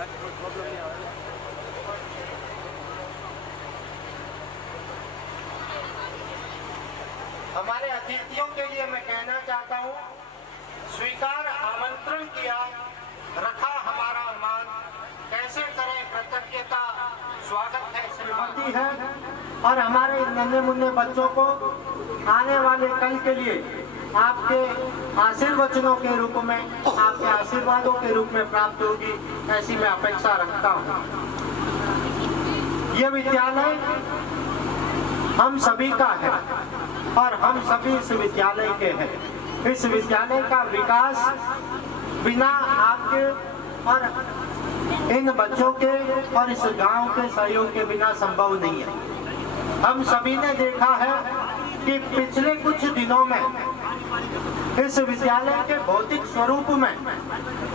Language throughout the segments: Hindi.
हमारे अतिथियों के लिए मैं कहना चाहता हूँ, स्वीकार आमंत्रण किया, रखा हमारा मान, कैसे करें कृतज्ञता, स्वागत है श्रीमती है। और हमारे नन्हे मुन्ने बच्चों को आने वाले कल के लिए आपके आशीर्वचनों के रूप में, आपके आशीर्वादों के रूप में प्राप्त होगी, ऐसी मैं अपेक्षा रखता हूँ। ये विद्यालय हम सभी का है और हम सभी इस विद्यालय के हैं। इस विद्यालय का विकास बिना आपके और इन बच्चों के और इस गांव के सहयोग के बिना संभव नहीं है। हम सभी ने देखा है कि पिछले कुछ दिनों में इस विद्यालय के भौतिक स्वरूप में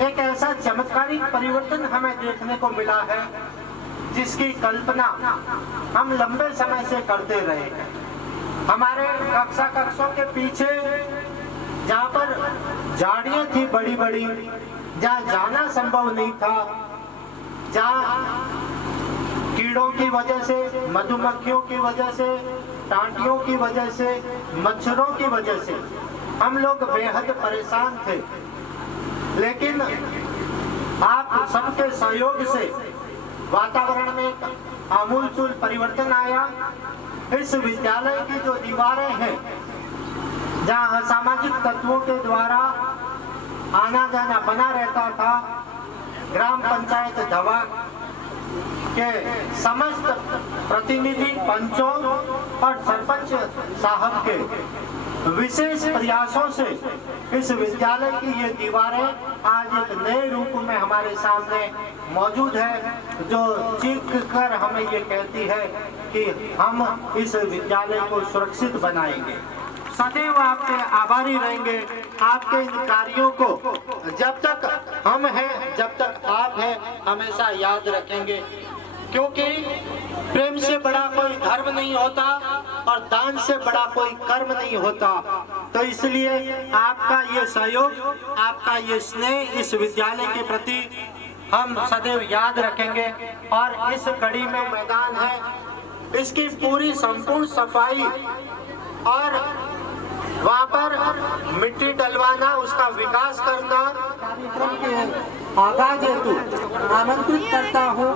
एक ऐसा चमत्कारिक परिवर्तन हमें देखने को मिला है जिसकी कल्पना हम लंबे समय से करते रहे हैं। हमारे कक्षों के पीछे जहाँ पर झाड़ियाँ थी बड़ी बड़ी, जहाँ जाना संभव नहीं था, जहाँ कीड़ों की वजह से, मधुमक्खियों की वजह से, टांटियों की वजह से, मच्छरों की वजह से हम लोग बेहद परेशान थे। लेकिन आप सबके सहयोग से वातावरण में एक आमूलचूल परिवर्तन आया। इस विद्यालय की जो दीवारें हैं, जहाँ असामाजिक तत्वों के द्वारा आना जाना बना रहता था, ग्राम पंचायत धवा के समस्त प्रतिनिधि, पंचों और सरपंच साहब के विशेष प्रयासों से इस विद्यालय की ये दीवारें आज एक नए रूप में हमारे सामने मौजूद है, जो चीख कर हमें ये कहती है कि हम इस विद्यालय को सुरक्षित बनाएंगे। सदैव आपके आभारी रहेंगे। आपके इन कार्यों को जब तक हम हैं, जब तक आप हैं, हमेशा याद रखेंगे, क्योंकि प्रेम से बड़ा कोई धर्म नहीं होता और दान से बड़ा कोई कर्म नहीं होता। तो इसलिए आपका ये सहयोग, आपका ये स्नेह इस विद्यालय के प्रति हम सदैव याद रखेंगे। और इस कड़ी में मैदान है, इसकी पूरी संपूर्ण सफाई और वहाँ पर मिट्टी डलवाना, उसका विकास करना, कार्यक्रम के आगाज हेतु आमंत्रित करता हूँ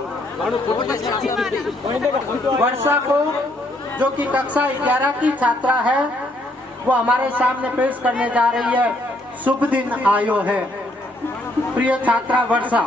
वर्षा को, जो कि कक्षा 11 की छात्रा है, वो हमारे सामने पेश करने जा रही है। शुभ दिन आयो है। प्रिय छात्रा वर्षा।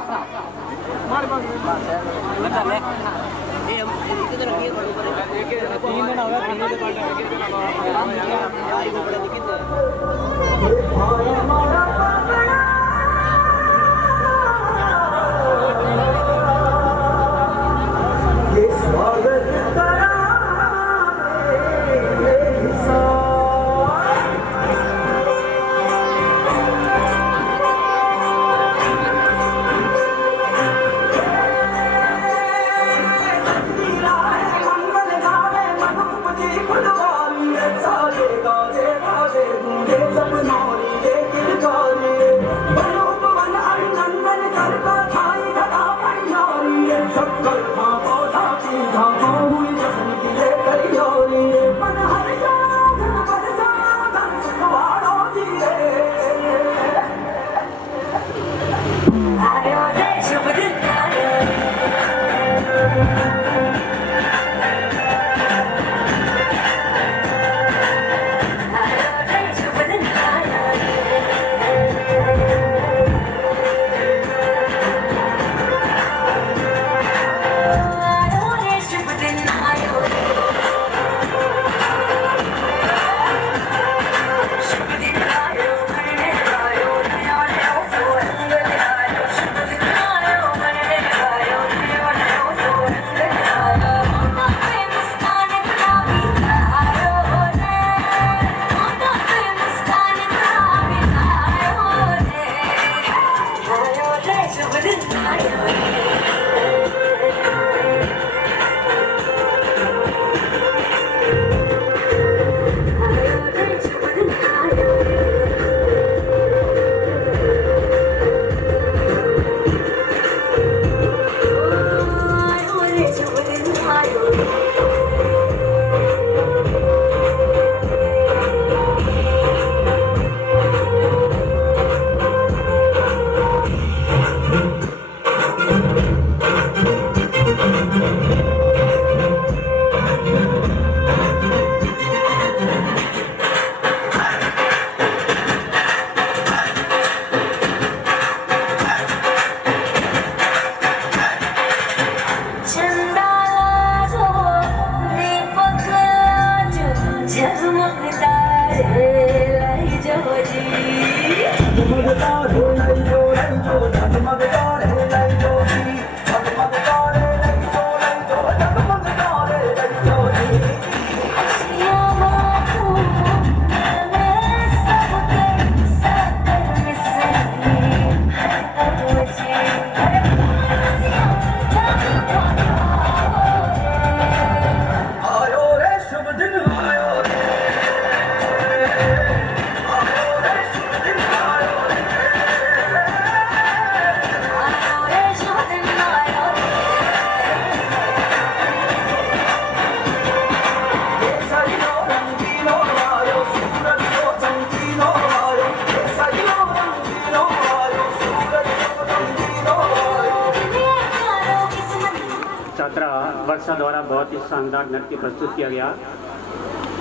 छात्रा वर्षा द्वारा बहुत ही शानदार नृत्य प्रस्तुत किया गया।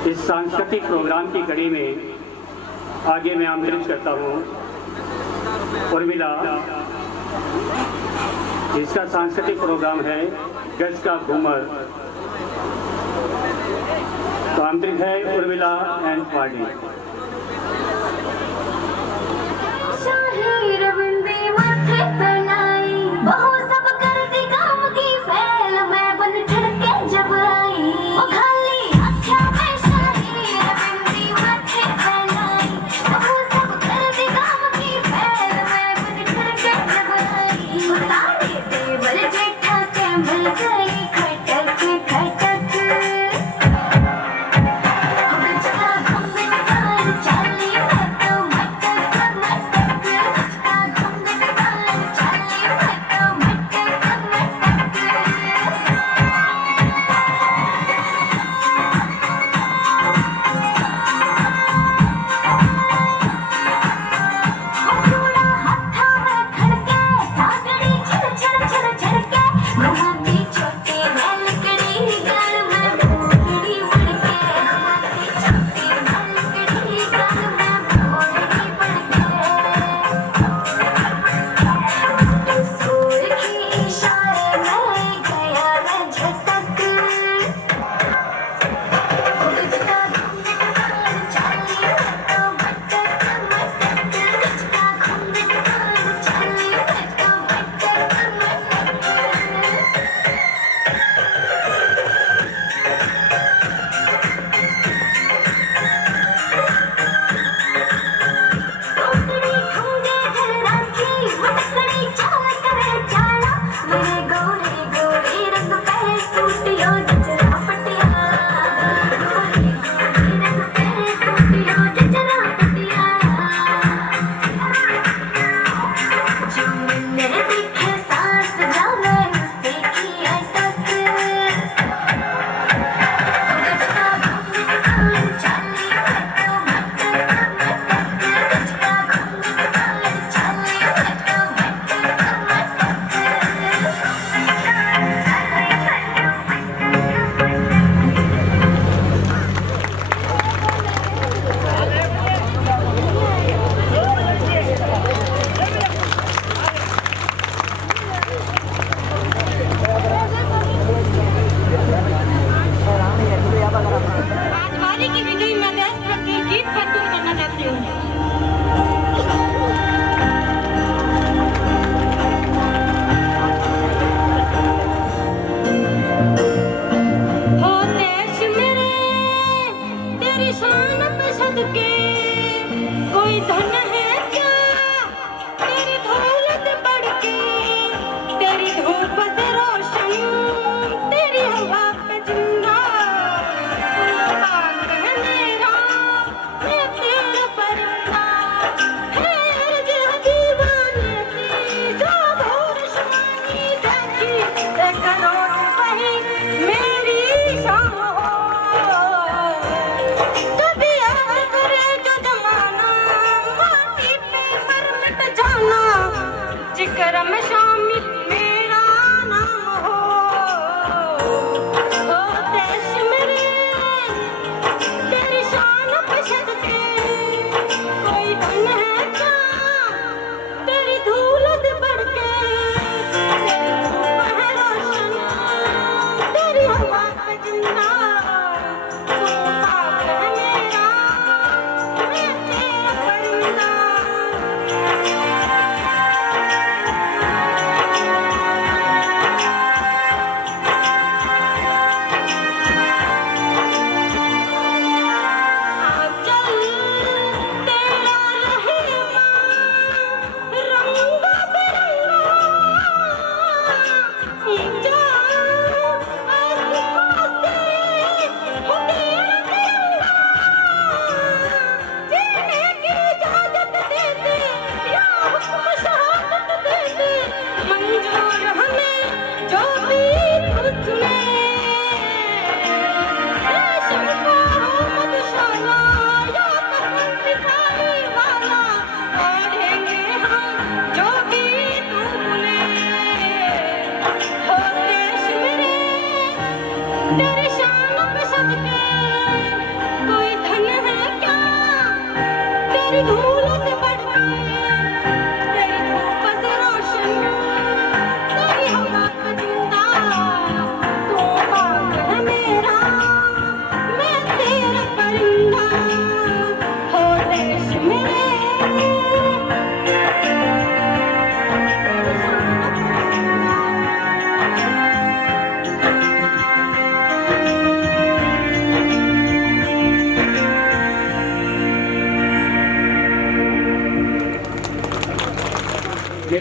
इस सांस्कृतिक प्रोग्राम की कड़ी में आगे मैं आमंत्रित करता हूँ उर्मिला, जिसका सांस्कृतिक प्रोग्राम है गज का घूमर। तो आमंत्रित है उर्मिला एंड पार्टी।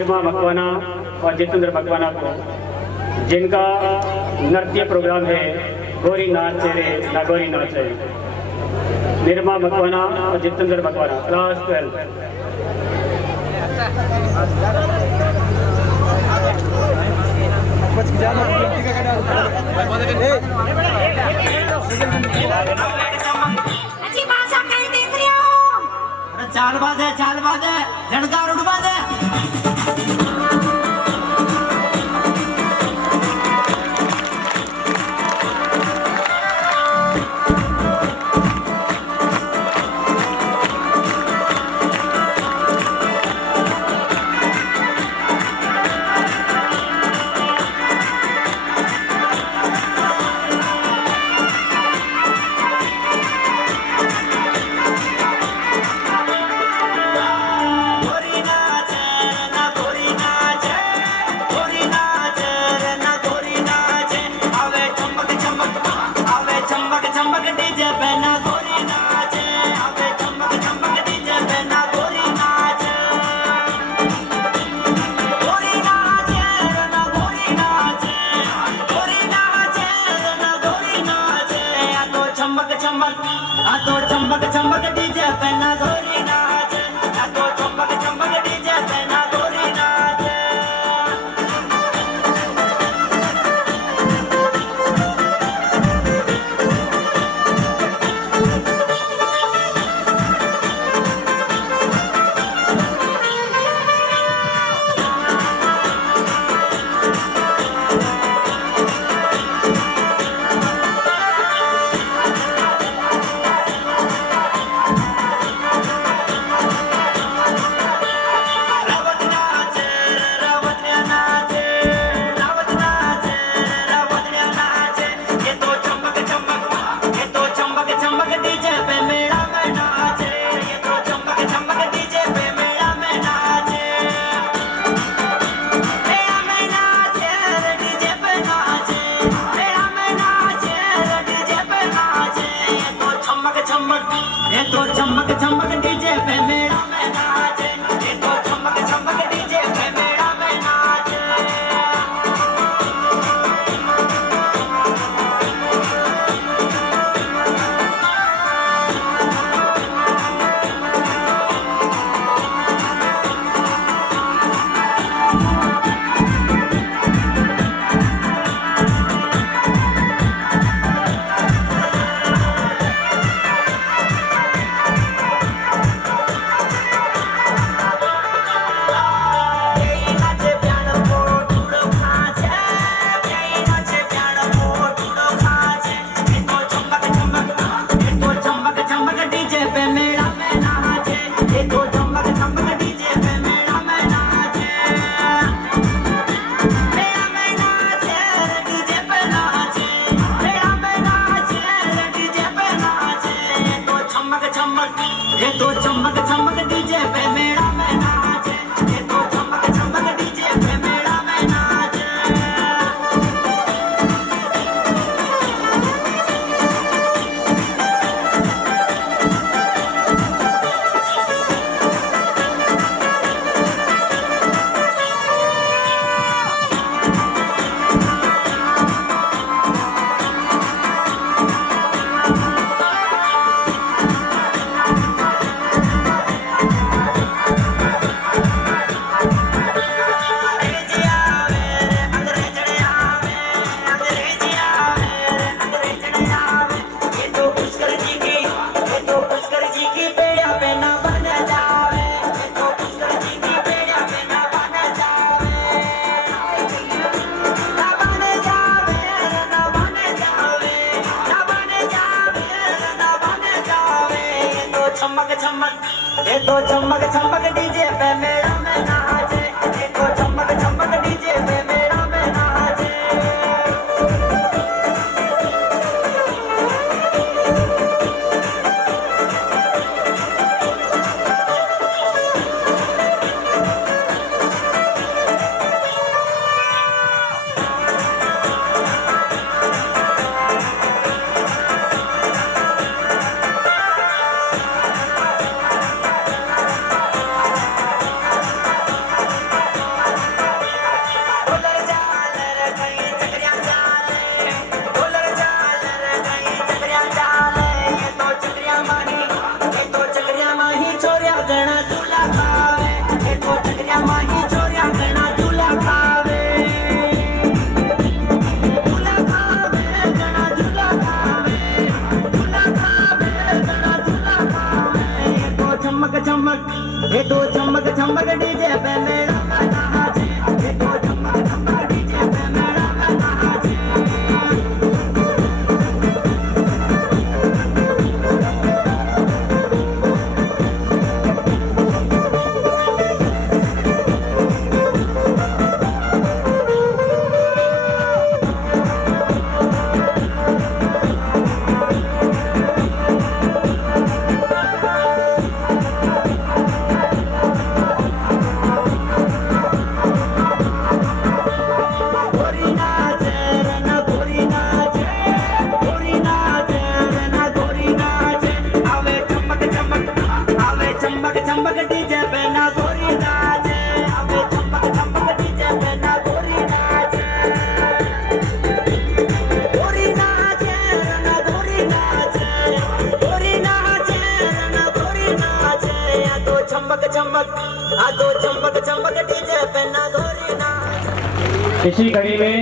निर्मा मकवाना और जितेंद्र मकवाना को, जिनका नृत्य प्रोग्राम है गोरी नाच रे नागोरी नाच है। निर्मा मकवाना और जितेंद्र मकवाना, क्लास 12। चाल बाज है झटका उड़वा दे। चमक चमक डीजे पे ना गोरी नाच, तो चमक चमक डीजे पे ना गोरी नाच। तो चमक चमक डीजे पे मेरा में नाच, ये तो चमक चमक डीजे पे मेरा में नाच। ये तो चमक चमक डीजे पे मेरा में नाच, ये तो चमक चमक डीजे पे मेरा में नाच। ये तो चमक चमक डीजे पे मेरा में नाच, ये तो चमक चमक डीजे पे मेरा में नाच। ये तो चमक चमक डीजे पे मेरा नाचे, ये तो चमक चमक डीजे पे मेरा नाचे। चमक डीजे पे ना गोरी नाचे, अबे चमक चमक डीजे पे ना गोरी नाचे। गोरी नाचे ना गोरी नाचे, गोरी नाचे ना गोरी नाचे। आ तो चमक चमक डीजे पे ना गोरी नाचे। इसी घड़ी में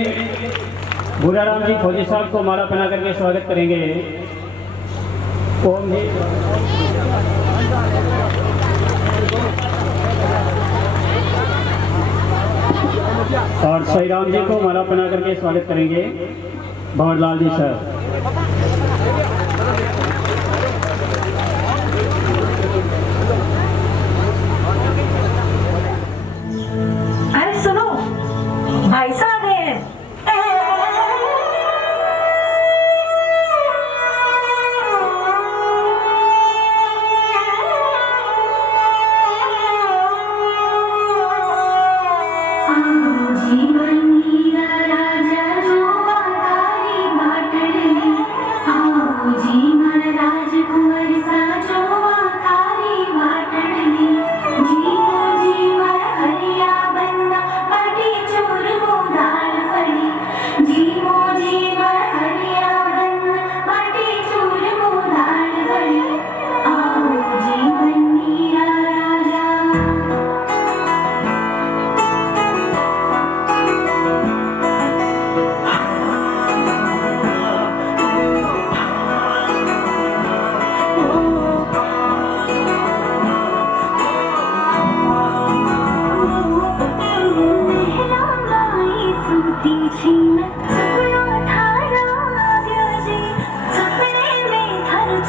भूराराम जी फौजी साहब को माला पहना करके स्वागत करेंगे। ओम जी और साई राम जी को माला पहना करके स्वागत करेंगे भंवरलाल जी सर। अरे सुनो, भाई साहब आ गए हैं।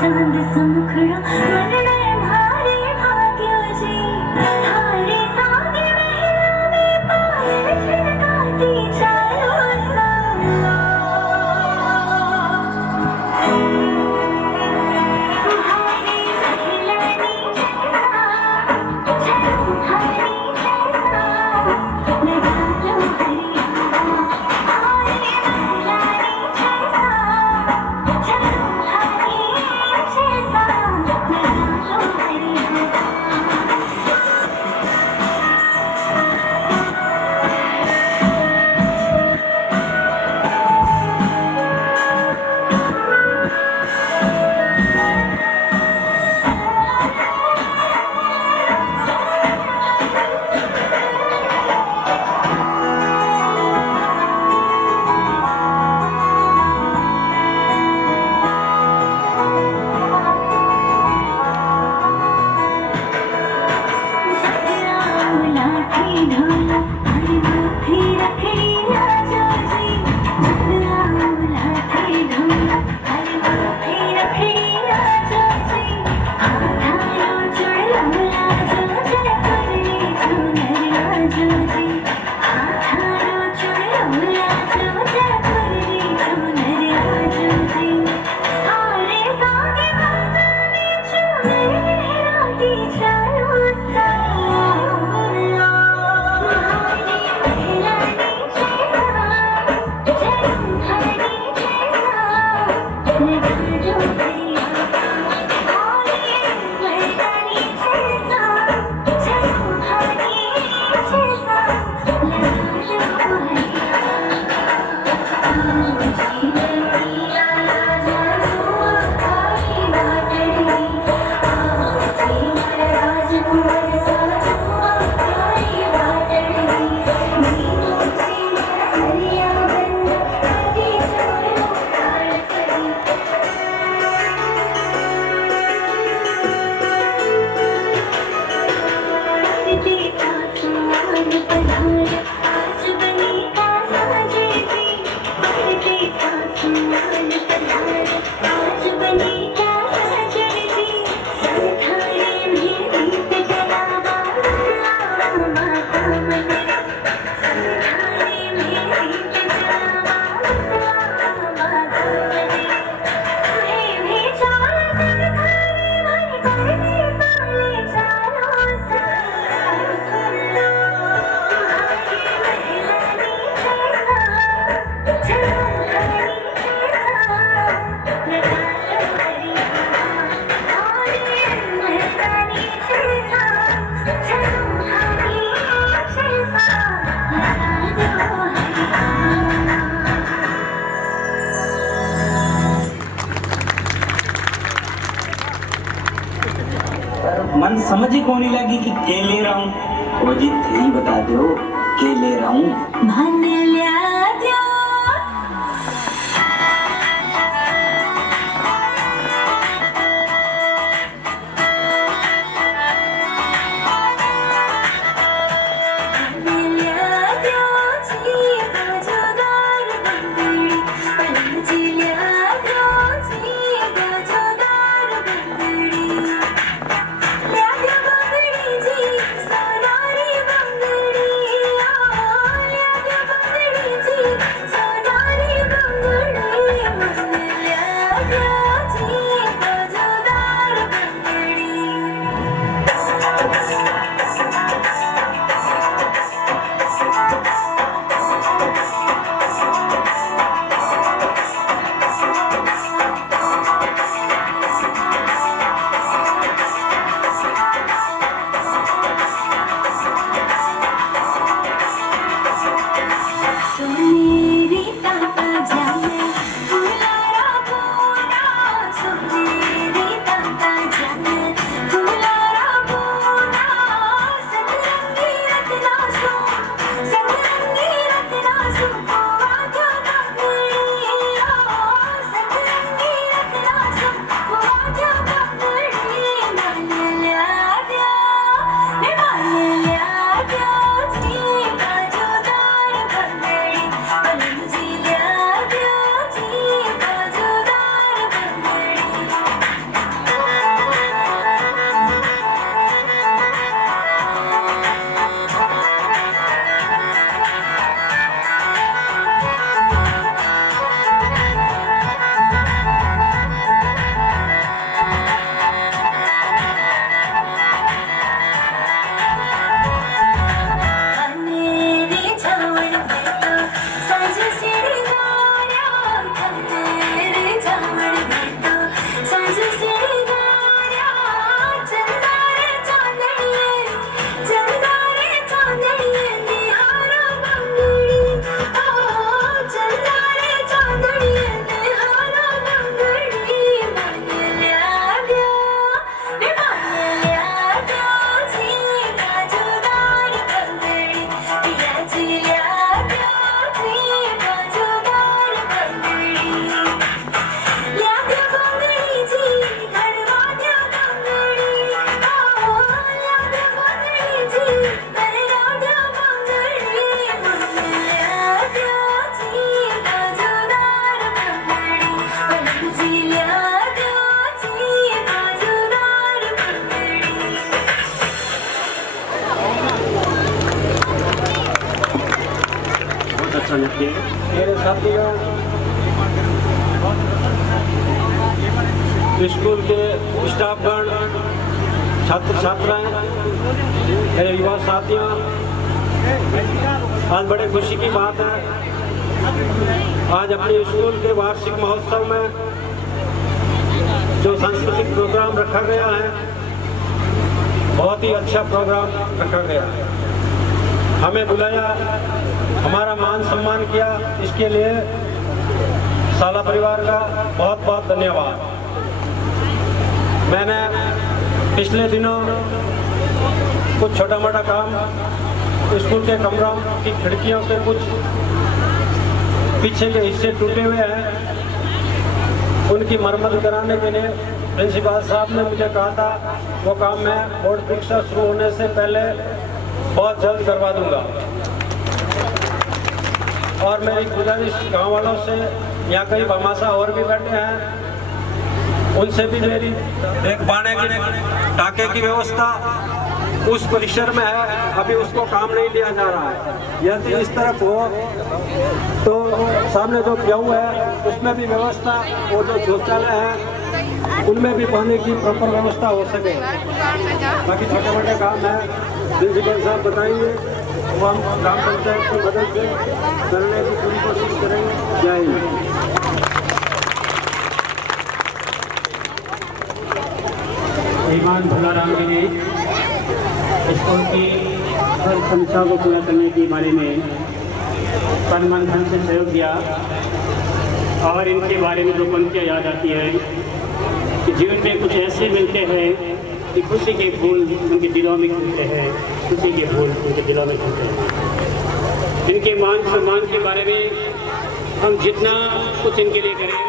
चांद समुखड़ा मन में भारी भाग्य जी, थारे सागे महला में पायल झनकाती चारों साला। तुम्हारी महलानी जैसा, तुम्हारी जैसा लगा लो हरिया। तुम्हारी महलानी जैसा, समझ ही कौन ही लगी कि के ले रहा हूँ। वो जी ही बता दो के ले रहा हूँ। मान लिया दिया मेरे साथियों, स्कूल के स्टाफगण, छात्र छात्राएं, मेरे युवा साथियों, आज बड़े खुशी की बात है। आज अपने स्कूल के वार्षिक महोत्सव में जो सांस्कृतिक प्रोग्राम रखा गया है, बहुत ही अच्छा प्रोग्राम रखा गया है। हमें बुलाया, हमारा मान सम्मान किया, इसके लिए साला परिवार का बहुत बहुत धन्यवाद। मैंने पिछले दिनों कुछ छोटा मोटा काम स्कूल के कमरों की खिड़कियों के कुछ पीछे के हिस्से टूटे हुए हैं, उनकी मरम्मत कराने के लिए प्रिंसिपल साहब ने मुझे कहा था वो काम मैं बोर्ड परीक्षा शुरू होने से पहले बहुत जल्द करवा दूंगा। और मेरी गुजारिश गाँव वालों से, यहाँ कई भामाशाह और भी बैठे हैं, उनसे भी मेरी देख पाने की टाके की व्यवस्था उस परिसर में है, अभी उसको काम नहीं दिया जा रहा है। यदि इस तरफ हो तो सामने जो प्याऊ है उसमें भी व्यवस्था, वो जो शौचालय है उनमें भी पानी की प्रॉपर व्यवस्था हो सके। बाकी छोटे मोटे काम है, प्रिंसिपल साहब बताएंगे, वो हम ग्राम पंचायत की मदद से करने की पूरी कोशिश करेंगे। जय हिंद। श्रीमान भोलाराम जी ने स्कूल की हर समस्या को पूरा करने के बारे में तन मन धन से सहयोग दिया और इनके बारे में जो पंक्तियाँ याद आती है कि जीवन में कुछ ऐसे मिलते हैं कि खुशी के फूल उनके दिलों में खिलते हैं, खुशी के फूल उनके दिलों में खिलते हैं। इनके मान सम्मान के बारे में हम जितना कुछ इनके लिए करें,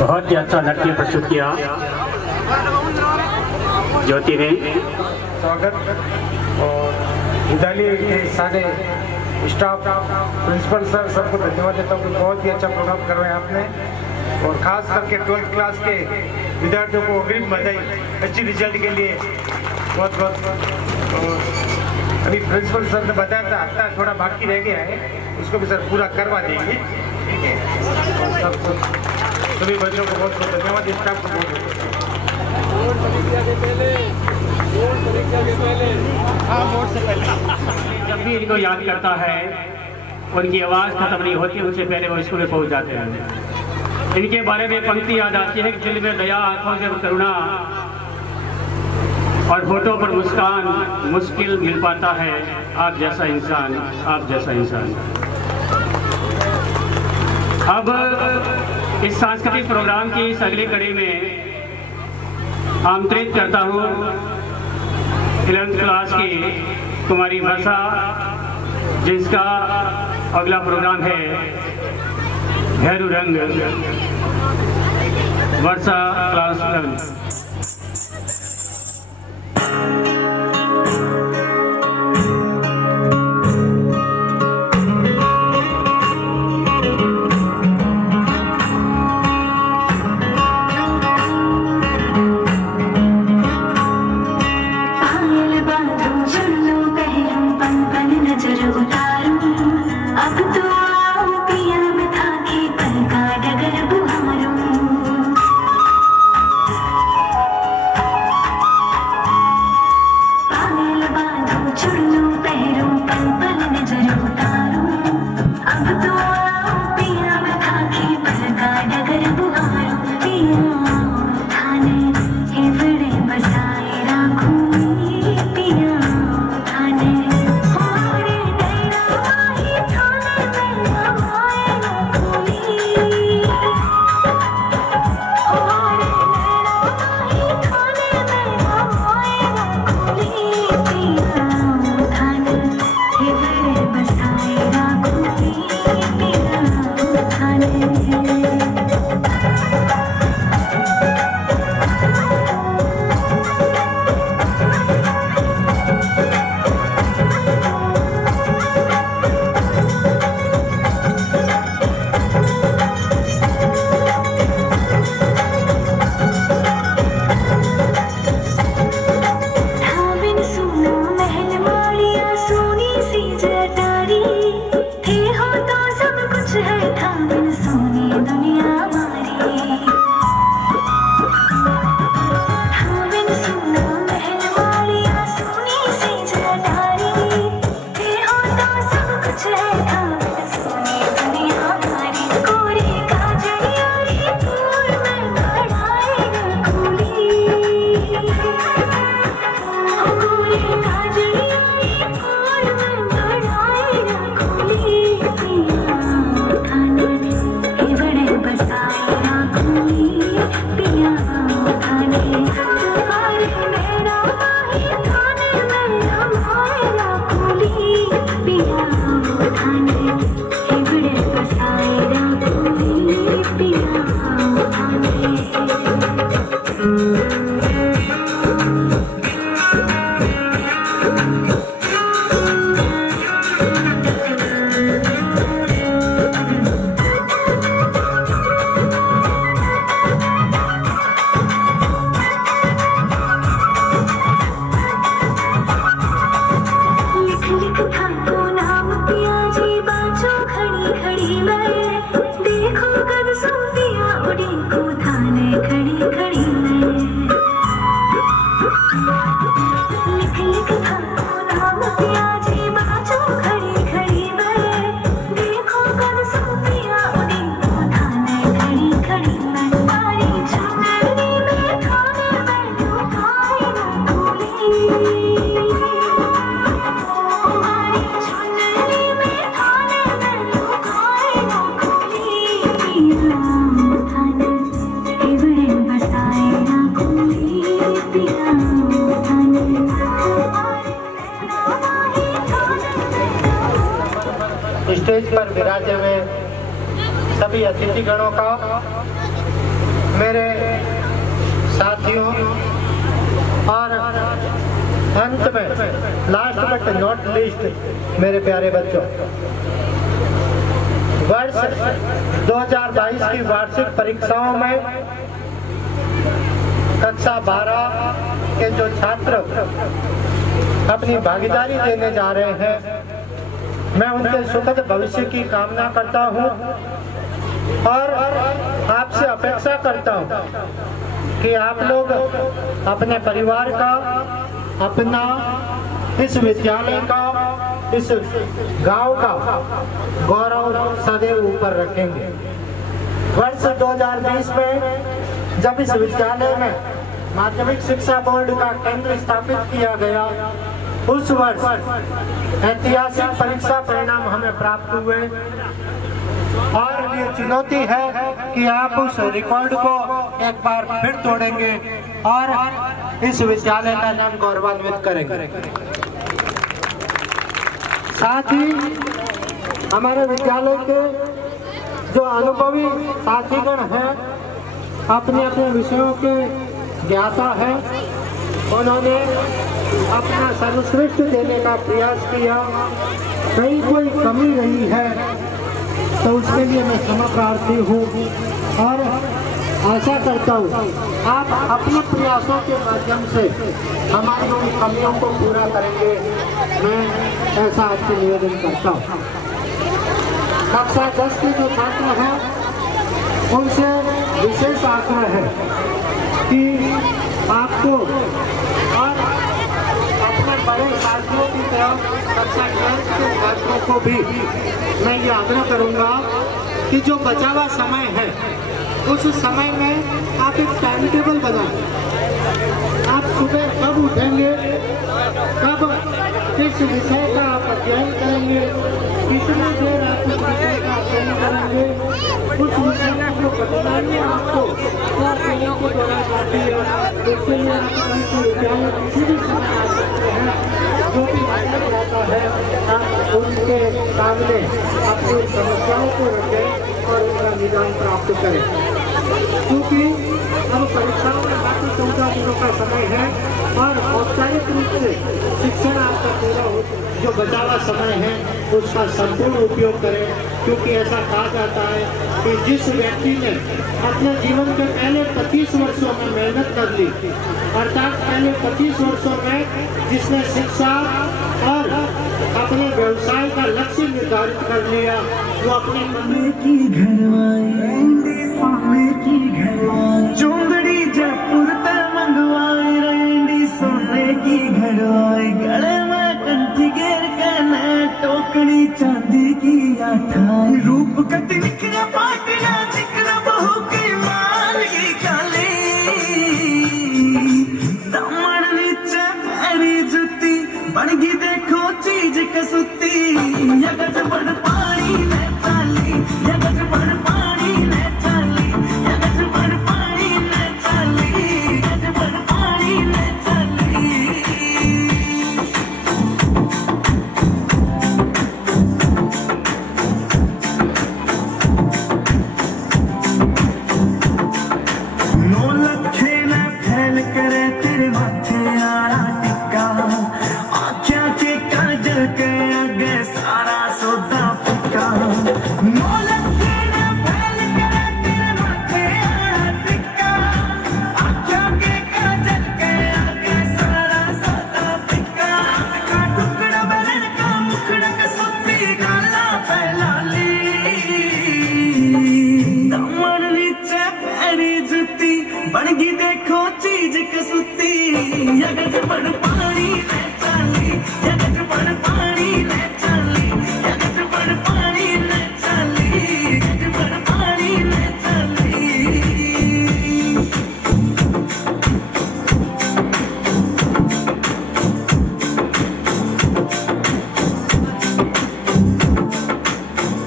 बहुत ही अच्छा नृत्य प्रस्तुत किया ज्योति ने। स्वागत और विद्यालय के सारे स्टाफ, प्रिंसिपल सर, सबको धन्यवाद देता हूँ। बहुत ही अच्छा प्रोग्राम करवाया आपने, और खास करके 12th क्लास के विद्यार्थियों को अग्रिम बधाई अच्छी रिजल्ट के लिए बहुत बहुत। और अभी प्रिंसिपल सर ने बताया था हफ्ता थोड़ा बाकी रह गया है, उसको भी सर पूरा करवा देंगे, ठीक है। सभी बच्चों को बहुत बहुत धन्यवाद, स्टाफ को बहुत जब भी इनको याद करता है उनकी आवाज़ खत्म नहीं होती, उससे पहले वो स्कूल में पहुंच जाते हैं। इनके बारे में पंक्ति याद आती है कि दिल में दया, आंखों से करुणा और होठों पर मुस्कान मुश्किल मिल पाता है। आप जैसा इंसान, आप जैसा इंसान। अब इस सांस्कृतिक प्रोग्राम की इस अगली कड़ी में आमंत्रित करता हूँ 11th क्लास की कुमारी वर्षा, जिसका अगला प्रोग्राम है भैरू रंग। वर्षा क्लास 11। घर था बिन सोनी दुनिया मारी था बिन सोना महल वालिया सोनी सी जटारी थे हो तो सब कुछ है था बिन सोनी दुनिया मारी कोरी काजलिया रे फूल में बढ़ाए रखूली कोरी काजलिया रे फूल में बढ़ाए रखूली थाने हे बड़े बसाए रखूली पिया थाने तुम्हारे मेरा माही थाने में हमारे रखूली पिया थाने हे बड़े बसाए रखूली पिया थाने लिख लिख ठाको नाम पिया जी बाजो खड़ी खड़ी मैं देखो कब सोतिया उड़ी को थाने खड़ी खड़ी मैं लिख लिख ठाको नाम पिया जी बाजो खड़ी खड़ी मैं देखो कब सोतिया उड़ी को थाने खड़ी खड़ी मैं मारी चुनरी में थाने में लुकाई रखूली हमारी चुनरी में थाने में लुकाए रखूली पिया थाने हे बड़े बसाए रखूली पिया थाने स्टेज पर विराजे हुए सभी अतिथिगणों का, मेरे साथियों और अंत में लास्ट बट नॉट लीस्ट मेरे प्यारे बच्चों, वर्ष 2022 की वार्षिक परीक्षाओं में कक्षा 12 के जो छात्र अपनी भागीदारी देने जा रहे हैं, मैं उनके सुखद भविष्य की कामना करता हूं और आपसे अपेक्षा करता हूं कि आप लोग अपने परिवार का, अपना, इस विद्यालय का, इस गांव का गौरव सदैव ऊपर रखेंगे। वर्ष 2020 में जब इस विद्यालय में माध्यमिक शिक्षा बोर्ड का केंद्र स्थापित किया गया, उस वर्ष ऐतिहासिक परीक्षा परिणाम हमें प्राप्त हुए और ये चुनौती है कि आप उस रिकॉर्ड को एक बार फिर तोड़ेंगे और इस विद्यालय का नाम गौरवान्वित करेंगे। साथ ही हमारे विद्यालय के जो अनुभवी साथीगण हैं, अपने अपने विषयों के ज्ञाता हैं, उन्होंने अपना सर्वश्रेष्ठ देने का प्रयास किया। कहीं कोई कमी रही है तो उसके लिए मैं क्षमा प्रार्थी हूँ और आशा करता हूँ आप अपने प्रयासों के माध्यम से हमारी उन कमियों को पूरा करेंगे। मैं ऐसा आपसे निवेदन करता हूँ। कक्षा 10 के जो छात्र हैं उनसे विशेष आग्रह है कि आपको और अपने बड़े साथियों की तरह कक्षा 12 के छात्रों को भी मैं ये आग्रह करूँगा कि जो बचा हुआ समय है उस समय में आप एक टाइम टेबल बनाएं। आप सुबह कब उठेंगे, कब किस विषय का आप अध्ययन करेंगे, कितनी देर आप उस विषय का अध्ययन करेंगे, उस विषय को कठिनाई आपको क्या करने को दौरान आती है, उसके लिए आप किसी विद्यालय किसी भी समय आ सकते हैं। जो भी मायने रहता है आप उनके सामने अपनी समस्याओं को रखें और उनका निदान प्राप्त करें, क्योंकि अब परीक्षाओं में मात्र 14 दिनों का समय है और औपचारिक रूप से शिक्षण आपका पूरा हो, जो बचा हुआ समय है उसका संपूर्ण उपयोग करें। क्योंकि ऐसा कहा जाता है कि जिस व्यक्ति ने अपने जीवन के पहले 25 वर्षों में मेहनत कर ली, अर्थात पहले 25 वर्षों में जिसने शिक्षा और अपने व्यवसाय का लक्ष्य निर्धारित कर लिया, वो अपने सोने की घरवाई सोने की घरवाई चुंदड़ी जयपुर ते मंगवाई रेंडी सोने की घरवाई गले में कंठी घेर के न टोकनी चांदी की आठाई रूप कति निखरा पाटना चिकना बहू की मान की काली दामन नीचे मेरी जुती बनगी देखो चीज कसुती यगज बड़ पानी में चाली यगज बड़ पानी में चाली यगज बड़ पानी में चाली यगज बड़ पानी में चाली नौ लखे न फैल करे तेरे माथे आड़ा टिक्का आँखियाँ के काजल के आगे सारा सौदा फिक्का नौ लखे न फैल करे तेरे माथे आड़ा टिक्का आँखियाँ के काजल के आगे सारा सौदा फिक्का का टुकड़ा बरन का मुखड़ा कसुती गाला पहलाली दामन नीचे पैरी जुती बनगी देखो चीज कसुती यगज बड़ पानी में चाली यगज बड़ पानी में चाली यगज बड़ पानी में चाली यगज बड़ पानी में चाली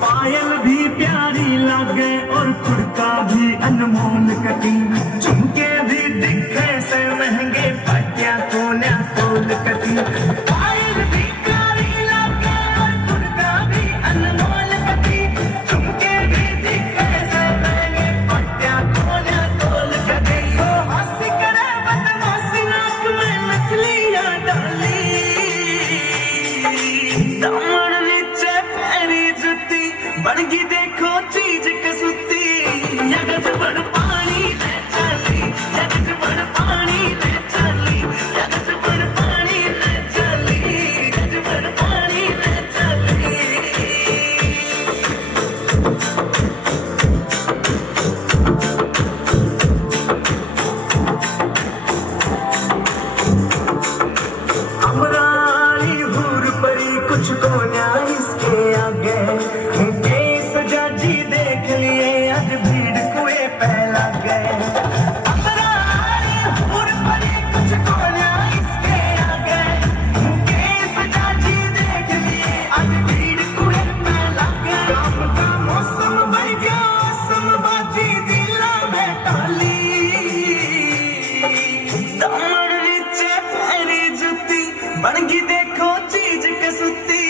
पायल भी प्यारी लागे और खुड़का भी अनमोल कटिंग झुमके भी दिखे से महंगे पटिया कोन्या तोल कटिंग पायल भी प्यारी लागे और खुड़का भी अनमोल कटिंग झुमके भी दिखे से महंगे पटिया कोन्या तोल कटिंग ओ हंसी करे बदमाशी नाक में नचलियां डाली दामन नीचे पैरी जुती बनगी देखो चीज कसुती यगज बड़ पानी में चाली यगज बड़ पानी में चाली यगज बड़ पानी में चाली यगज बड़ पानी में चाली अमरानी हूर परी कुछ को न्याय इसके आगे उनके सजा जी देख लिए आज भीड़ कुएं पहला गए अमरानी हूर परी कुछ को न्याय इसके आगे उनके सजा जी देख लिए आज भीड़ कुएं पहला गए काम का मौसम बन गया समबाजी दिला में टाली दामन नीचे पैरी जुती बनगी देखो चीज कसुती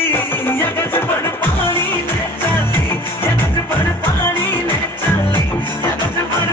यगज बड़ पानी में चाली यगज बड़ पानी में चाली यगज बड़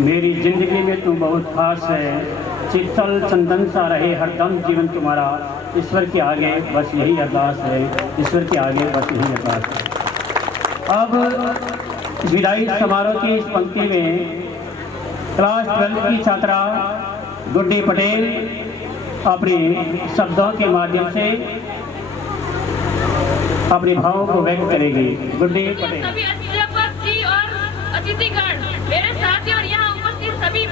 मेरी जिंदगी में तू बहुत खास है, शीतल चंदन सा रहे हरदम जीवन तुम्हारा। ईश्वर के आगे बस यही अरदास है, ईश्वर के आगे बस यही अरदास है। अब विदाई समारोह की इस पंक्ति में क्लास 12 की छात्रा गुड्डी पटेल अपने शब्दों के माध्यम से अपने भावों को व्यक्त करेगी। गुड्डी पटेल। सभी अध्यापक जी और अतिथिगण, मेरे साथी और यहाँ उपस्थित सभी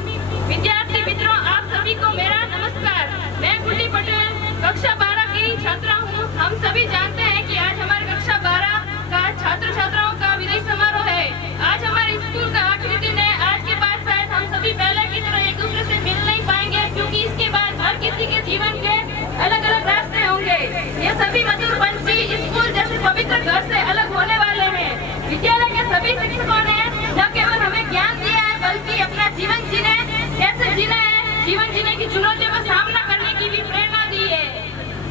विद्यार्थी मित्रों, आप सभी को मेरा नमस्कार। मैं गुड्डी पटेल कक्षा 12 की छात्रा हूँ। हम सभी जानते हैं कि आज हमारे कक्षा 12 का छात्र छात्राओं का विदाई समारोह है। आज हमारे स्कूल का आखिरी दिन है। आज के बाद शायद हम सभी पहले की तरह एक दूसरे से मिल नहीं पाएंगे, क्योंकि इसके बाद हर किसी के जीवन के अलग अलग रास्ते होंगे। ये सभी मधुर पंछी स्कूल जैसे पवित्र घर से अलग होने वाले हैं। विद्यालय के सभी शिक्षकों ने न केवल हमें ज्ञान दिया है, बल्कि अपना जीवन जीने कैसे जीना है, जीवन जीने की चुनौतियों का सामना करने की भी प्रेरणा दी है।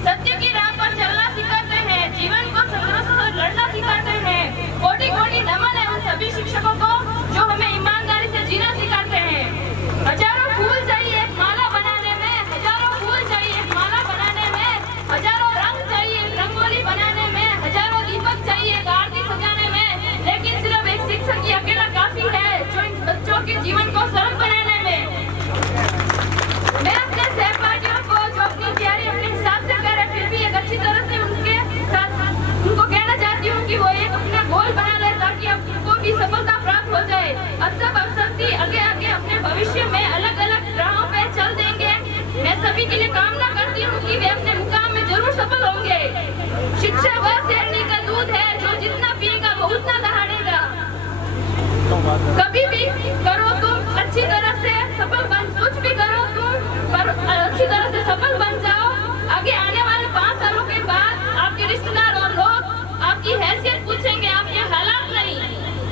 सत्य की राह पर चलना सिखाते हैं, जीवन को शत्रुओं से लड़ना सिखाते हैं। कोटि कोटि नमन है उन सभी शिक्षकों को जो हमें ईमानदारी से जीना सिखाते हैं। हजारों फूल चाहिए एक माला बनाने में, हजारों फूल चाहिए एक माला बनाने में, हजारों रंग चाहिए एक रंगोली बनाने में, हजारों दीपक चाहिए एक आरती सजाने में, लेकिन सिर्फ एक शिक्षक ही अकेला काफी है जो इन बच्चों के जीवन को सरल बनाने में। मैं अपने सहपाठियों को जो अपनी तैयारी अपने हिसाब से करे, फिर भी एक अच्छी तरह से उनके साथ उनको कहना चाहती हूँ कि वो एक अपना गोल बना ले, ताकि उनको भी सफलता प्राप्त हो जाए। अब सब अवसर आगे आगे अपने भविष्य में अलग अलग राहों पे चल देंगे। मैं सभी के लिए कामना करती हूँ कि वे अपने मुकाम में जरूर सफल होंगे। शिक्षा वह शेरनी का दूध है जो जितना पिएगा वो उतना दहाड़ेगा। कभी भी करो तुम अच्छी तरह से सफल बन, कुछ भी करो तुम पर अच्छी तरह से सफल बन जाओ। आगे आने वाले 5 सालों के बाद आपके रिश्तेदार और लोग आपकी हैसियत पूछेंगे, आपके हालात नहीं।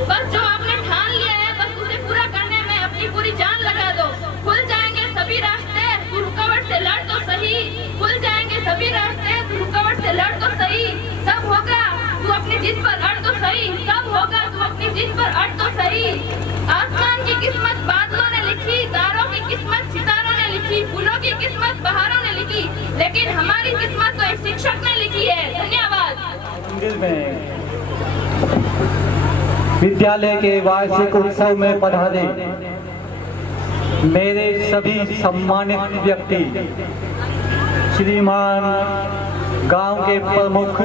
बस जो आपने ठान लिया है बस उसे पूरा करने में अपनी पूरी जान लगा दो। खुल जाएंगे सभी रास्ते, तू रुकावट से लड़ तो सही। खुल जाएंगे सभी रास्ते, तू रुकावट से लड़ तो सही। सब होगा तू अपनी जिद पर अड़ तो सही, सब होगा तू अपनी जिद पर अड़ तो सही। आसमान की किस्मत बादलों ने लिखी, तारों की किस्मत सितारों ने लिखी, फूलों की किस्मत बहारों ने लिखी, लेकिन हमारी किस्मत तो एक शिक्षक ने लिखी है। धन्यवाद। विद्यालय के वार्षिक उत्सव में पधारे मेरे सभी सम्मानित व्यक्ति, श्रीमान गांव के प्रमुख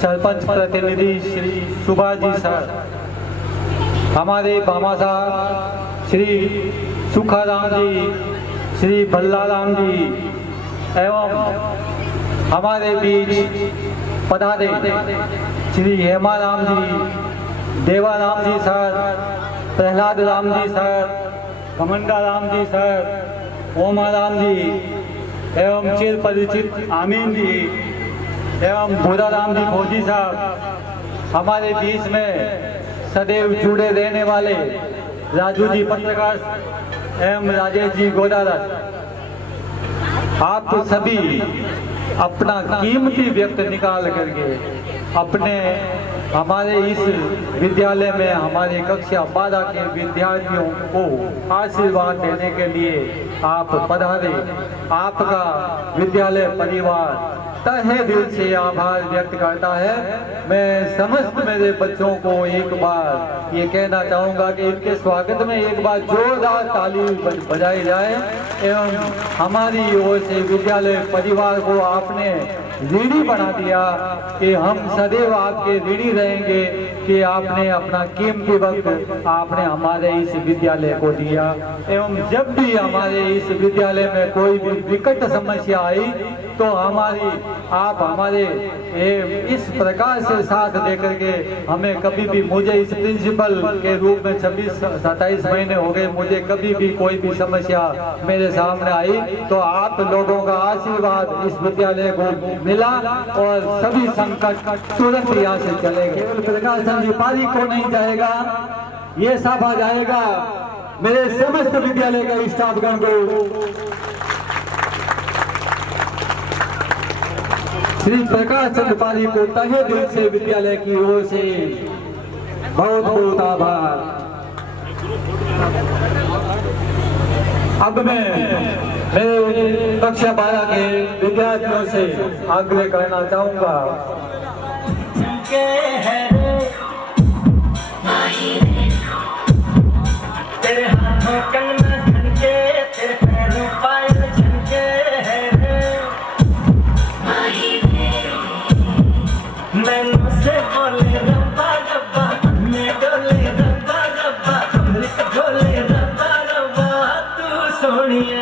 सरपंच प्रतिनिधि श्री सुभाष जी सर, हमारे भामा साहब श्री सुखाराम जी, श्री भल्लाराम जी, एवं हमारे बीच पधारे श्री हेमाराम जी, देवाराम जी sir, Prahlad Ram ji sir, कमंडा Ram ji sir, Omaram जी, एवं चिर परिचित आमीन जी, एवं भूरा राम जी फौजी साहब, हमारे बीच में सदैव जुड़े रहने वाले राजू जी पत्रकार एवं राजेश जी गोदारस, आप तो सभी अपना कीमती वक्त निकाल करके अपने हमारे इस विद्यालय में हमारे कक्षा 12 के विद्यार्थियों को आशीर्वाद देने के लिए आप पधारे। आपका विद्यालय परिवार तहे दिल से आभार व्यक्त करता है। मैं समस्त मेरे बच्चों को एक बार ये कहना चाहूँगा कि इनके स्वागत में एक बार जोरदार ताली बजाई जाए एवं हमारी ओर से विद्यालय परिवार को आपने ऋणी बना दिया कि हम सदैव आपके ऋणी रहेंगे कि आपने अपना कीमती वक्त आपने हमारे इस विद्यालय को दिया एवं जब भी हमारे इस विद्यालय में कोई भी विकट समस्या आई तो आप हमारे इस प्रकार से साथ देकर के हमें कभी भी, मुझे इस प्रिंसिपल के रूप में 26-27 महीने हो गए, मुझे कभी भी कोई भी समस्या मेरे सामने आई तो आप लोगों का आशीर्वाद इस विद्यालय को मिला और सभी संकट तुरंत यहाँ से चले गए। केवल प्रकाश जी पारी को नहीं जाएगा, ये सब आ जाएगा मेरे समस्त विद्यालय के स्टाफगण को। श्री प्रकाश चंद्र पाली को तहे दिल से विद्यालय की ओर से बहुत बहुत आभार। अब मैं मेरे कक्षा 12 के विद्यार्थियों से आग्रह करना चाहूँगा। तेरे हाथों कंगना खनके, तेरे पैरों पायल झनके है रे। मैनू से बोले रब्बा रब्बा, मैं डोले रब्बा रब्बा, अमृत डोले रब्बा रब्बा, तू सोनी है।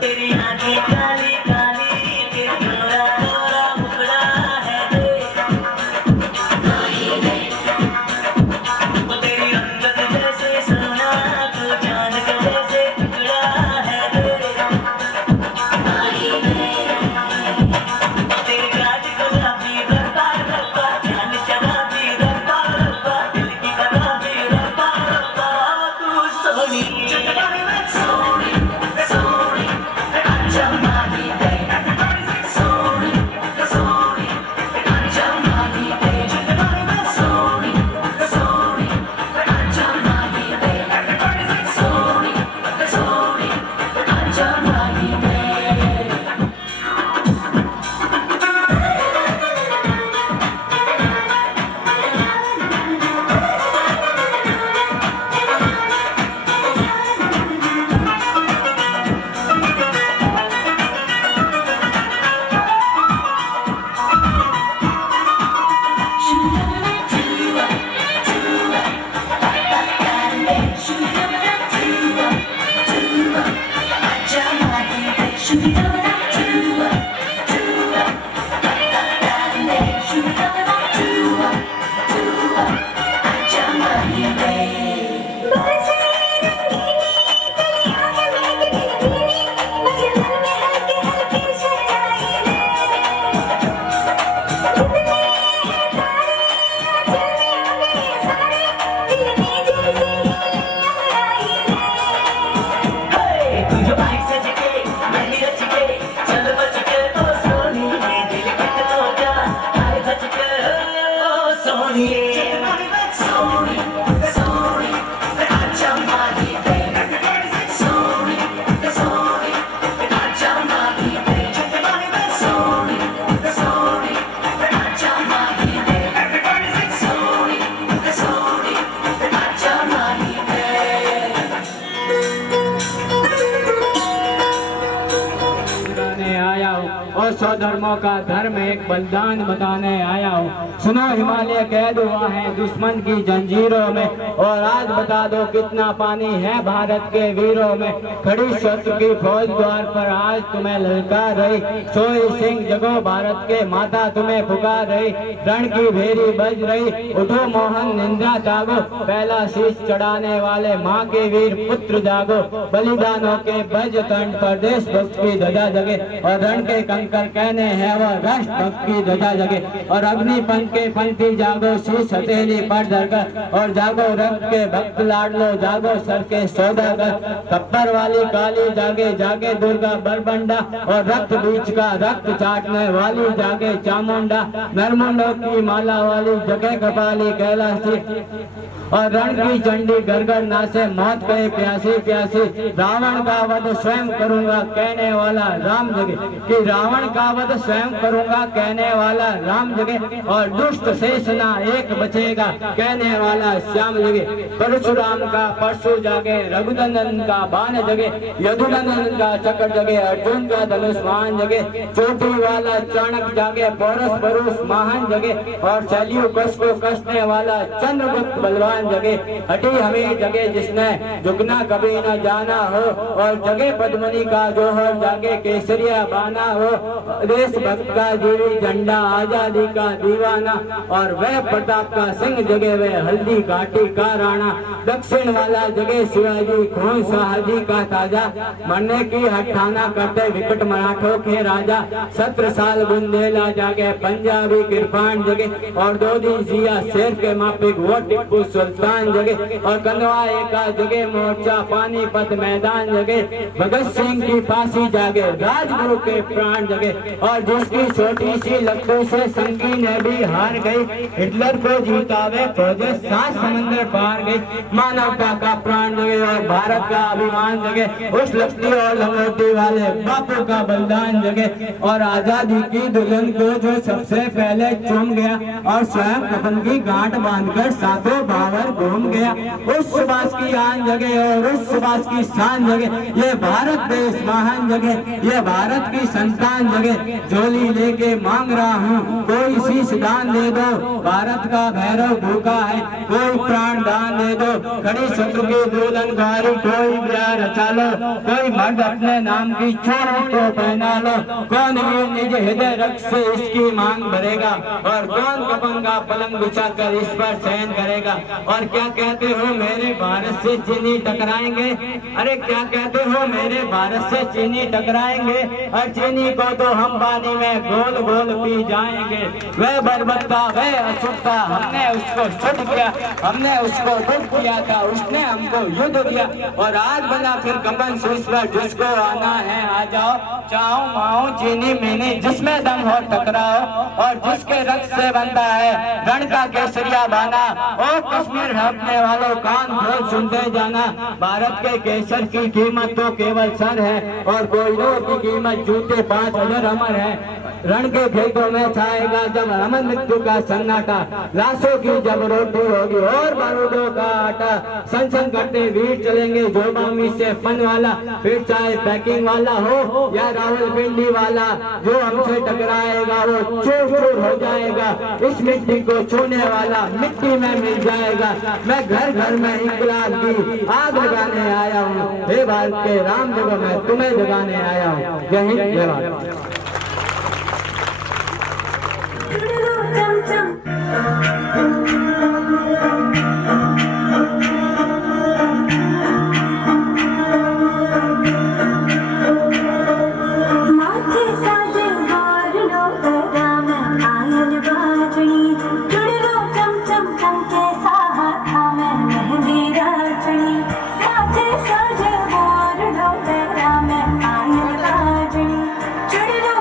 तेरी आंखें काली काली, तेरा गोरा गोरा मुखड़ा है रे। तेरी अंगत जैसे सोना, तू चांद का जैसे टुकड़ा है रे। तेरी गाज गुलाबी रब्बा रब्बा, जान शराबी रब्बा रब्बा, दिल की खराबी रब्बा रब्बा, तू सोनी और सौ धर्मों का धर्म एक बलिदान बताने आया हूँ। सुनो हिमालय कैद हुआ है दुश्मन की जंजीरों में, और आज बता दो कितना पानी है भारत के वीरों में। खड़ी शत्रु की फौज द्वार पर आज तुम्हें ललकार रही, सोई सिंह जगो भारत के माता तुम्हें पुकार रही। रण की भेरी बज रही, उठो मोहन निंदा त्यागो, पहला शीश चढ़ाने वाले माँ के वीर पुत्र जागो। बलिदानों के बज कंठ पर देशभक्त की ध्वजा जगे, और रण के कंकर कहने हैं वह राष्ट्रभक्त की ध्वजा जगे। और अग्निपंख के पंथी जागो, शीश हथेली पर धरकर, और जागो रक्त के भक्त लाडलो, जागो सर के सौदागर। कप्पर वाली काली जागे, जागे दुर्गा बरबंडा, और रक्त बीच का रक्त चाटने वाली जागे चामुंडा। नरमुंडों की माला वाली जगे कपाली कैलाशी, और रण की चंडी गरगर नाचे मौत पे प्यासी प्यासी। रावण का वध स्वयं करूंगा कहने वाला राम जगे, कि रावण का वध स्वयं करूंगा कहने वाला राम जगे। और दुष्ट शेषना एक बचेगा कहने वाला श्याम जगे। परशुराम का परशु जागे, रघुनंदन का बाण जगे, यदुनंदन का चक्र जगे, अर्जुन का धनुष मान जगे। चोटी वाला चाणक जागे, पौरस परुष महान जगे, और शैल्यूकस को कसने वाला चंद्रगुप्त बलवान जगे। हटी हमें जगे जिसने झुकना कभी न जाना हो, और जगे पद्मनी का जोहर जागे केसरिया बाना हो। देशभक्त का जीवी झंडा आजादी का दीवाना, और वह प्रताप का सिंह जगे वह हल्दी घाटी का राणा, दक्षिण वाला जगे शिवाजी खून शाहजी का ताजा, मरने की हठाना करते विकट मराठों के राजा, 17 साल बुंदेला जागे पंजाबी किरपान जगे, और दोदी जिया शेर के मापिक वो टिप्पू सुल्तान जगे, और कन्हवाए का जगे मोर्चा पानीपत मैदान जगे, भगत सिंह की फांसी जागे राजगुरु के प्राण जगे, और जिसकी छोटी सी लड्डू से संगी ने भी हार गई, हिटलर को जीतावे फौजे 7 समंदर पार गई, मानवता का प्राण जगे और भारत का अभिमान जगे, उस लक्ष्मी और लंगोटी वाले बापू का बलिदान जगे, और आजादी की दुल्हन को जो सबसे पहले चूम गया और स्वयं कफन की गांठ बांधकर सातों भावर घूम गया, उस सुभाष की आन जगे और उस सुभाष की शान जगे, ये भारत देश महान जगे, ये भारत की संतान जगे, झोली लेके मांग रहा हूँ कोई शीश दान दे दो, भारत का भैरव भूखा है कोई प्राण दान दे दो, खड़ी शत्रु की दुल्हन गारी कोई ब्याह रचा लो, कोई मर्द अपने नाम की चोरों को पहना लो, कौन वीर निज हृदय रक्त से इसकी मांग भरेगा, और कौन कफन का पलंग बिछा कर इस पर शयन करेगा, और क्या कहते हो मेरे भारत से चीनी टकराएंगे, अरे क्या कहते हो मेरे भारत से चीनी टकराएंगे, और चीनी को तो हम पानी में गोल गोल पी जाएंगे, वह बर्बरता वह अशुद्धता हमने उसको शुद्ध किया, हमने उसको दुख किया था उसने हमको युद्ध किया, और आज बना फिर कमन शीश पर जिसको आना है आ जाओ, चाओ माओ चीनी मीनी जिसमें दम हो टकराओ, और जिसके रक्त से बनता है रण का केसरिया बाना, और कश्मीर हटने वालों कान खोल सुनते जाना, भारत के केसर की कीमत तो केवल सर है, और कोयलों की कीमत जूते 5000 अमर है, रण के खेतों में छाएगा जब अमन मृत्यु का सन्नाटा, लाशों की जब रोटी होगी और बारूदों का आटा, सन करते वीर चलेंगे जो मामी से फन वाला, फिर चाहे पैकिंग वाला हो या रावलपिंडी वाला, जो हमसे टकराएगा वो चूर चूर हो जाएगा, इस मिट्टी को छूने वाला मिट्टी में मिल जाएगा, मैं घर घर में इंकलाब की आग लगाने आया हूँ, हे भारत के राम जगह मैं तुम्हें जगाने आया हूँ। जय हिंद जय भारत। चम चम माथे साजे हार लो तेरा मैं आयल बाजनी, जुड़ लो चम चम चम के साहा मैं मेहंदी राजनी, माथे साजे हार लो तेरा मैं आयल बाजनी, जुड़ लो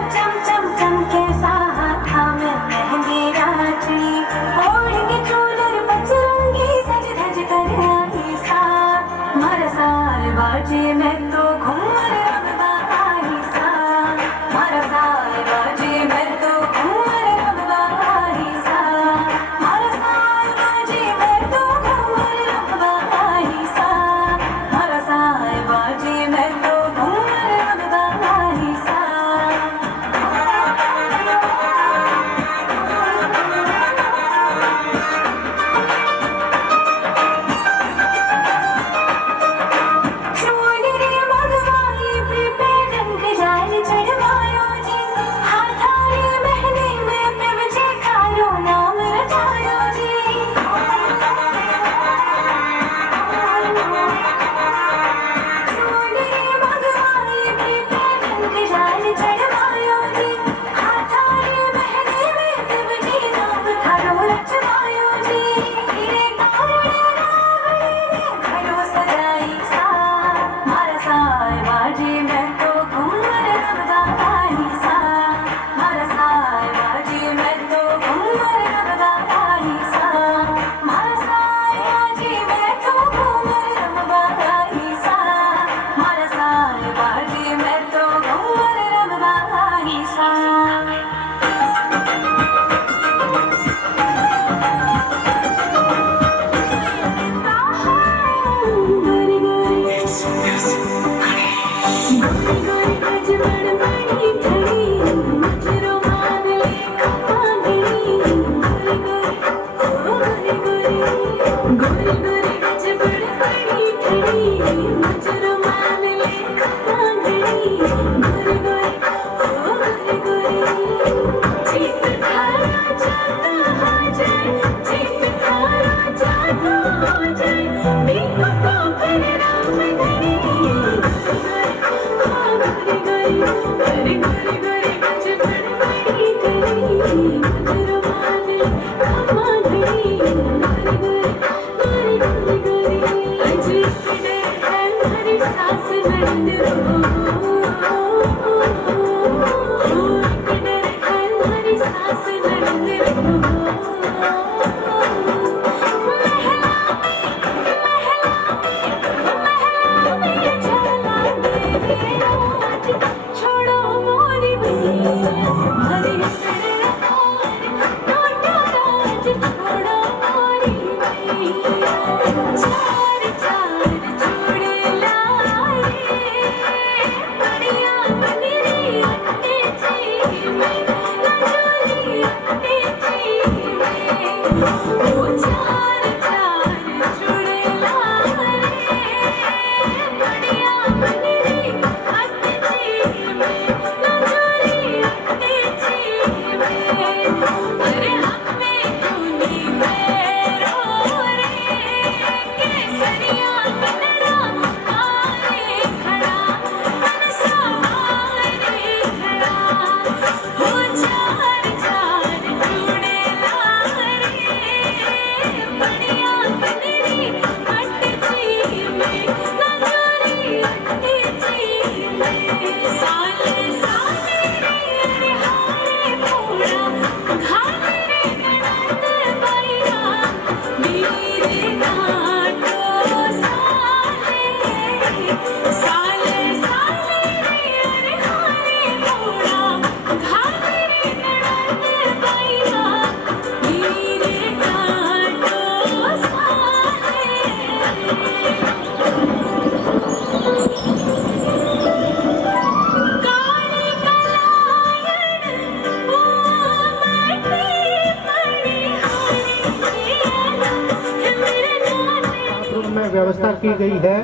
व्यवस्था की गई है।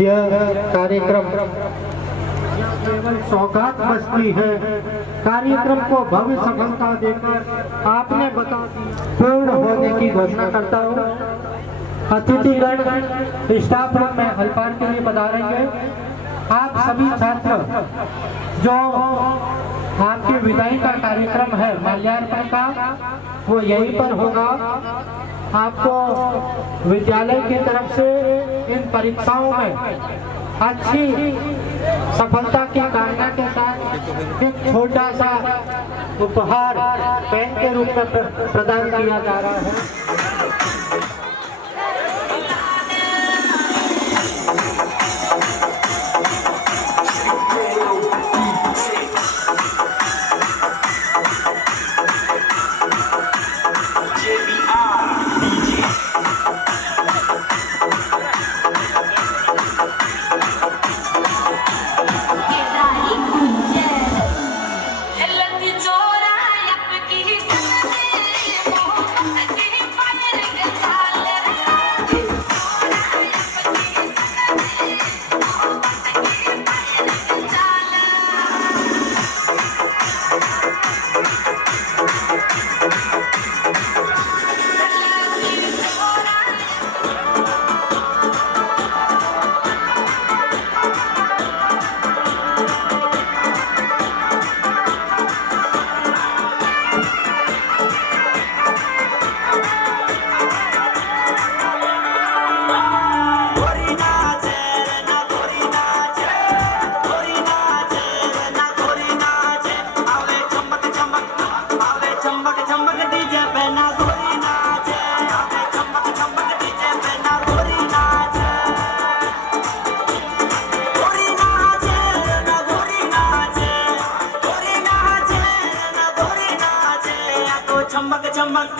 यह कार्यक्रम केवल सौगात बस्ती है। कार्यक्रम को भव्य सफलता देकर आपने बता पूर्ण होने की घोषणा करता हूँ। अतिथिगण स्टाफ रूम में अल्पाहार के लिए पधारेंगे। आप सभी छात्र जो आपके विदाई का कार्यक्रम है माल्यार्पण का, वो यहीं पर होगा। आपको विद्यालय की तरफ से इन परीक्षाओं में अच्छी सफलता की कामना के साथ एक छोटा सा उपहार पेन के रूप में प्रदान किया जा रहा है। चमक चमक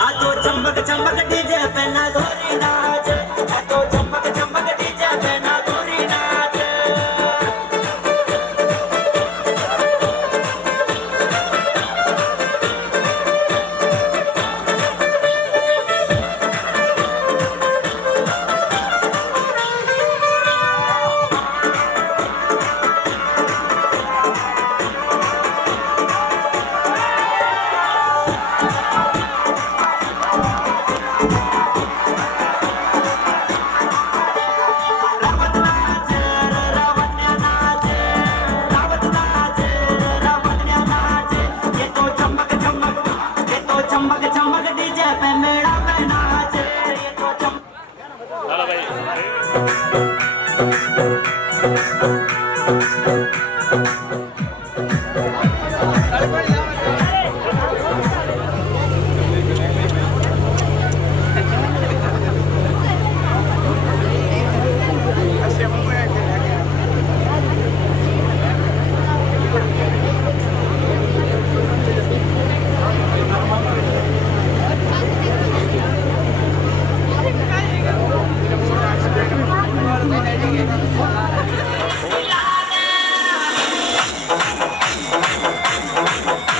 आ तो चमक चमक डीजे पे ना गोरी नाच, आ तो चमक चमक डीजे पे ना गोरी नाच। Thank you.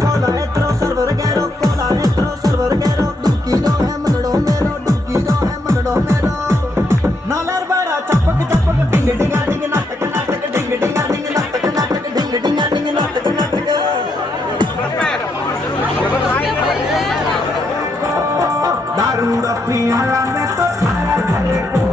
Cola, etro, salvadoreño, cola, etro, salvadoreño. पियाला मैं तो आया तेरे को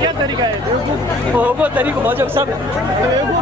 क्या तरीका है? वो तरीका बहुत सब